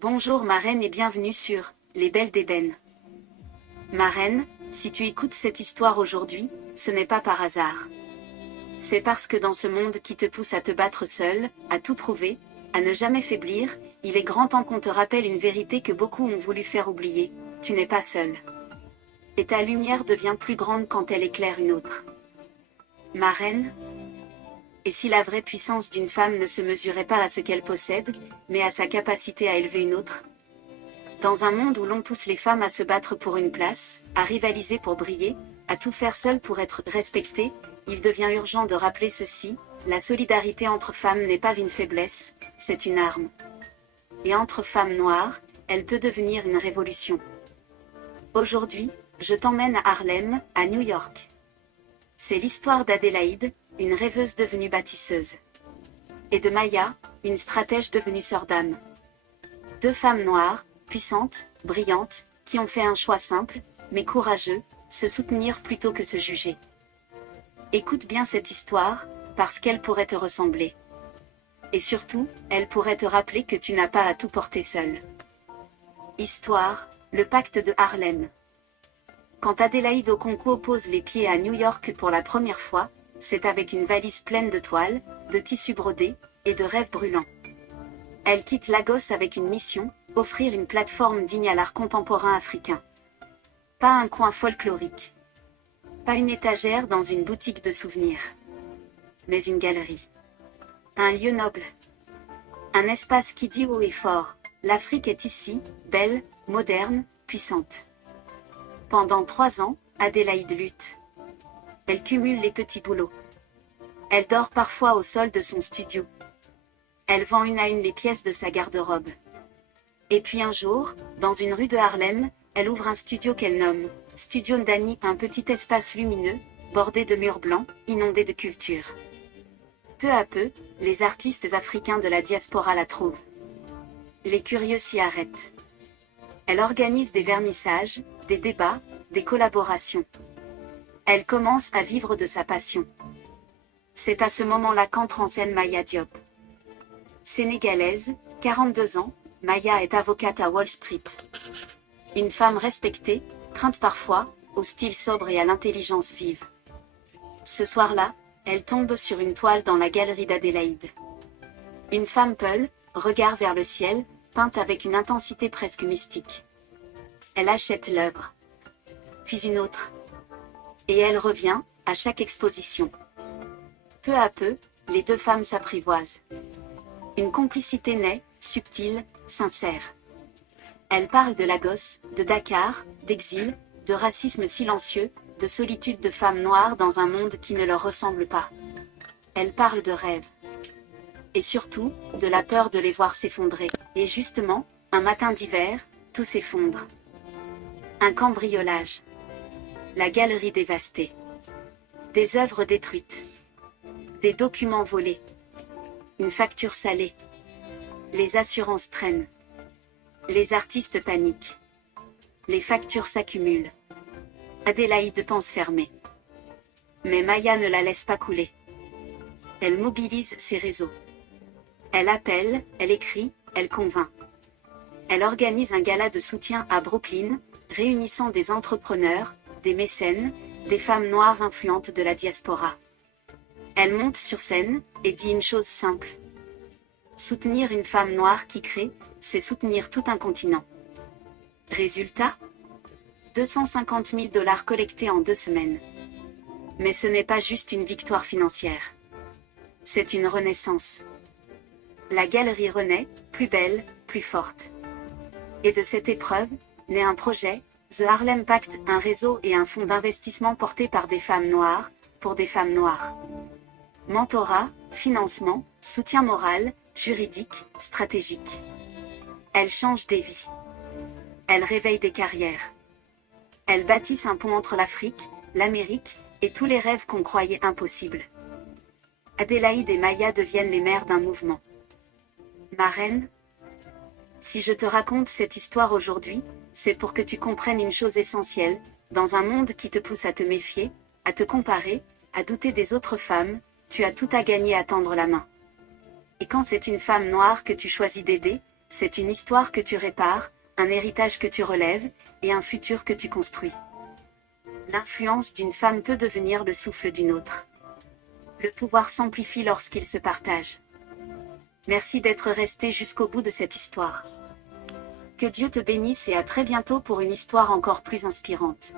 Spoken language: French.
Bonjour ma reine et bienvenue sur Les Belles d'Ébène. Ma reine, si tu écoutes cette histoire aujourd'hui, ce n'est pas par hasard. C'est parce que dans ce monde qui te pousse à te battre seule, à tout prouver, à ne jamais faiblir, il est grand temps qu'on te rappelle une vérité que beaucoup ont voulu faire oublier, tu n'es pas seule. Et ta lumière devient plus grande quand elle éclaire une autre. Ma reine, et si la vraie puissance d'une femme ne se mesurait pas à ce qu'elle possède, mais à sa capacité à élever une autre? Dans un monde où l'on pousse les femmes à se battre pour une place, à rivaliser pour briller, à tout faire seule pour être respectée, il devient urgent de rappeler ceci, la solidarité entre femmes n'est pas une faiblesse, c'est une arme. Et entre femmes noires, elle peut devenir une révolution. Aujourd'hui, je t'emmène à Harlem, à New York. C'est l'histoire d'Adélaïde, une rêveuse devenue bâtisseuse. Et de Maya, une stratège devenue sœur d'âme. Deux femmes noires, puissantes, brillantes, qui ont fait un choix simple, mais courageux, se soutenir plutôt que se juger. Écoute bien cette histoire, parce qu'elle pourrait te ressembler. Et surtout, elle pourrait te rappeler que tu n'as pas à tout porter seule. Histoire, le pacte de Harlem. Quand Adélaïde Okonkwo pose les pieds à New York pour la première fois, c'est avec une valise pleine de toiles, de tissus brodés, et de rêves brûlants. Elle quitte Lagos avec une mission, offrir une plateforme digne à l'art contemporain africain. Pas un coin folklorique. Pas une étagère dans une boutique de souvenirs. Mais une galerie. Un lieu noble. Un espace qui dit haut et fort, l'Afrique est ici, belle, moderne, puissante. Pendant 3 ans, Adélaïde lutte. Elle cumule les petits boulots. Elle dort parfois au sol de son studio. Elle vend une à une les pièces de sa garde-robe. Et puis un jour, dans une rue de Harlem, elle ouvre un studio qu'elle nomme Studio Ndani, un petit espace lumineux, bordé de murs blancs, inondé de culture. Peu à peu, les artistes africains de la diaspora la trouvent. Les curieux s'y arrêtent. Elle organise des vernissages, des débats, des collaborations. Elle commence à vivre de sa passion. C'est à ce moment-là qu'entre en scène Maya Diop. Sénégalaise, 42 ans, Maya est avocate à Wall Street. Une femme respectée, crainte parfois, au style sobre et à l'intelligence vive. Ce soir-là, elle tombe sur une toile dans la galerie d'Adélaïde. Une femme peule, regard vers le ciel, peinte avec une intensité presque mystique. Elle achète l'œuvre. Puis une autre. Et elle revient, à chaque exposition. Peu à peu, les deux femmes s'apprivoisent. Une complicité naît, subtile, sincère. Elles parlent de Lagos, de Dakar, d'exil, de racisme silencieux, de solitude de femmes noires dans un monde qui ne leur ressemble pas. Elles parlent de rêves. Et surtout, de la peur de les voir s'effondrer. Et justement, un matin d'hiver, tout s'effondre. Un cambriolage. La galerie dévastée. Des œuvres détruites. Des documents volés. Une facture salée. Les assurances traînent. Les artistes paniquent. Les factures s'accumulent. Adélaïde pense fermer. Mais Maya ne la laisse pas couler. Elle mobilise ses réseaux. Elle appelle, elle écrit, elle convainc. Elle organise un gala de soutien à Brooklyn, réunissant des entrepreneurs, des mécènes, des femmes noires influentes de la diaspora. Elle monte sur scène, et dit une chose simple. Soutenir une femme noire qui crée, c'est soutenir tout un continent. Résultat ? 250 000 $ collectés en 2 semaines. Mais ce n'est pas juste une victoire financière. C'est une renaissance. La galerie renaît, plus belle, plus forte. Et de cette épreuve, naît un projet, The Harlem Pact, un réseau et un fonds d'investissement porté par des femmes noires, pour des femmes noires. Mentorat, financement, soutien moral, juridique, stratégique. Elle change des vies. Elle réveille des carrières. Elle bâtisse un pont entre l'Afrique, l'Amérique, et tous les rêves qu'on croyait impossibles. Adélaïde et Maya deviennent les mères d'un mouvement. Ma reine, si je te raconte cette histoire aujourd'hui, c'est pour que tu comprennes une chose essentielle, dans un monde qui te pousse à te méfier, à te comparer, à douter des autres femmes, tu as tout à gagner à tendre la main. Et quand c'est une femme noire que tu choisis d'aider, C'est une histoire que tu répares, un héritage que tu relèves, et un futur que tu construis. L'influence d'une femme peut devenir le souffle d'une autre. Le pouvoir s'amplifie lorsqu'il se partage. Merci d'être resté jusqu'au bout de cette histoire. Que Dieu te bénisse et à très bientôt pour une histoire encore plus inspirante.